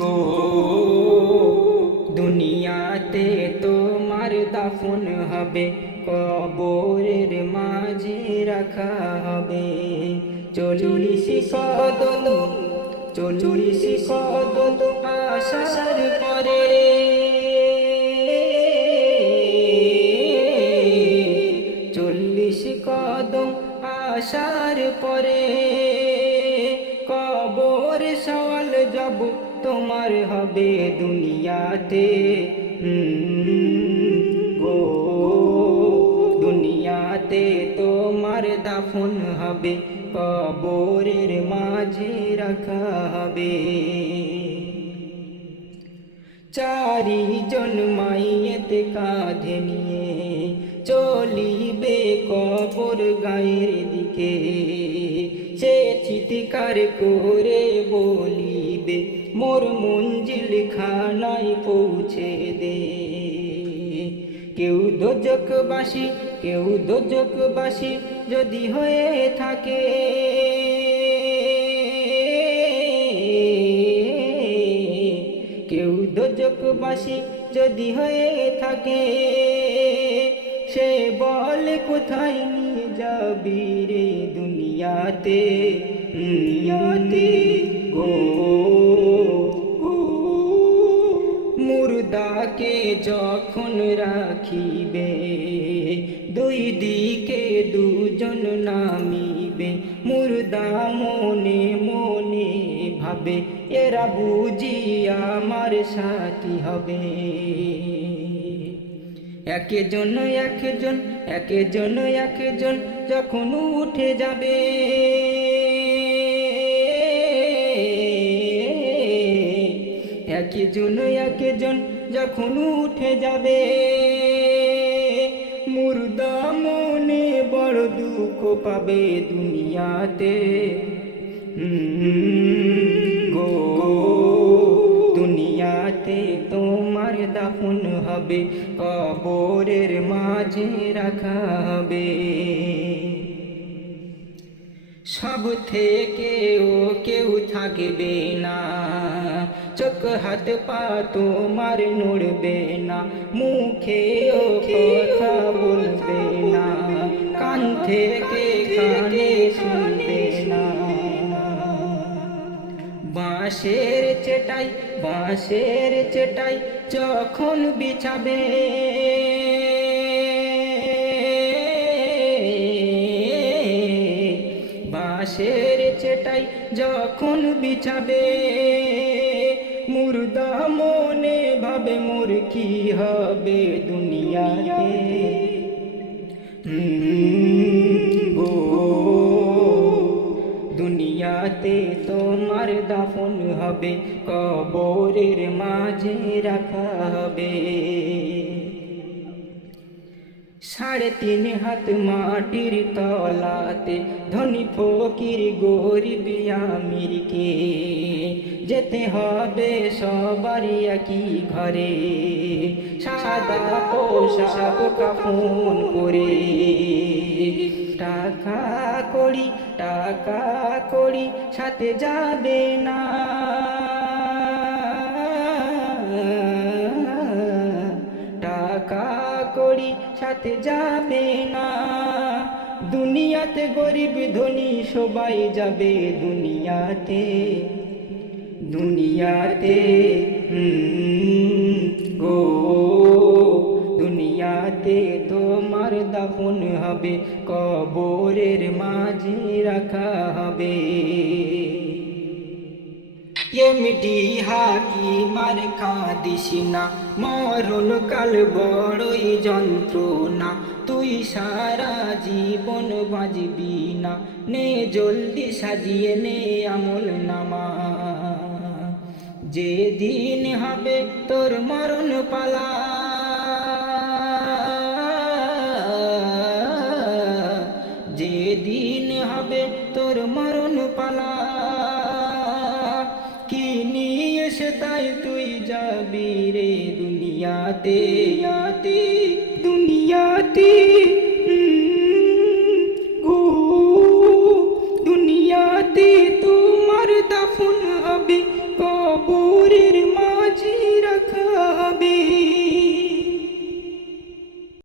গো দুনিয়াতে তোমার দাফন হবে, কবরের মাঝে রাখা হবে। 40 কদম আসার পরে, 40 কদম আসার পরে কবর সওয়াল জব তোমার হবে দুনিয়াতে। গো দুনিয়াতে তোমার দাফন হবে, কবরের মাঝে রাখা হবে। 4জন মাইয়েতে কাঁধে নিয়ে চলিবে কবর গায়ের দিকে। সে চিৎকার করে বলিবে, মোর মঞ্জিল খানায় পৌঁছে দে। কেউ দোজখবাসী, কেউ দোজখবাসী যদি হয়ে থাকে, কেউ দোজখবাসী যদি হয়ে থাকে, সে বলে কোথায় নিয়ে যাবি রে দুনিয়াতে। গো মুর্দাকে যখন রাখিবে, 2 দিকে 2জন নামিবে। মুর্দা মনে মনে ভাবে, এরা বুঝি আমার সাথী হবে। একজন যখন উঠে যাবে, একজন যখন উঠে যাবে, মুর্দা মনে বড় দুঃখ পাবে দুনিয়াতে। গো দুনিয়াতে তোমার দাফন হবে, কবরের মাঝে রাখা হবে। সব থেকে ও কেউ থাকবে না, চোখ হাত পা তোমার নড়বে না, মুখে ও কথা বলবে না, কান থেকে কানে শুনবে না। বাঁশের চেটাই যখন বিছাবে, বাঁশের চেটাই যখন বিছাবে, মুর্দা মনে ভাবে মোর কি হবে দুনিয়াতে। গো দুনিয়াতে তোমার দাফন হবে, কবরের মাঝে রাখা হবে। 3.5 হাত মাটির তলাতে, ধনী ফকির গরিব আমিরকে যেতে হবে সবারই একই ঘরে। সাদা পোশাক কাফন পরে, টাকা কড়ি সাথে যাবে না, টাকা কড়ি সাথে যাবে না। দুনিয়াতে গরিব ধনী সবাই যাবে দুনিয়াতে। গো দুনিয়াতে তোমার দাফন হবে, কবরের মাঝে রাখা হবে। এমডি হাকিম আর কাঁদিস না, মরণ কাল বড়ই যন্ত্রণা, তুই সারা জীবন বাঁচবি না, নে জলদি সাজিয়ে নে আমল নামা। যেদিন হবে তোর মরণ পালা, যেদিন হবে তোর মরণ পালা, কি নিয়ে সে তাই তুই যাবি রে দুনিয়াতে।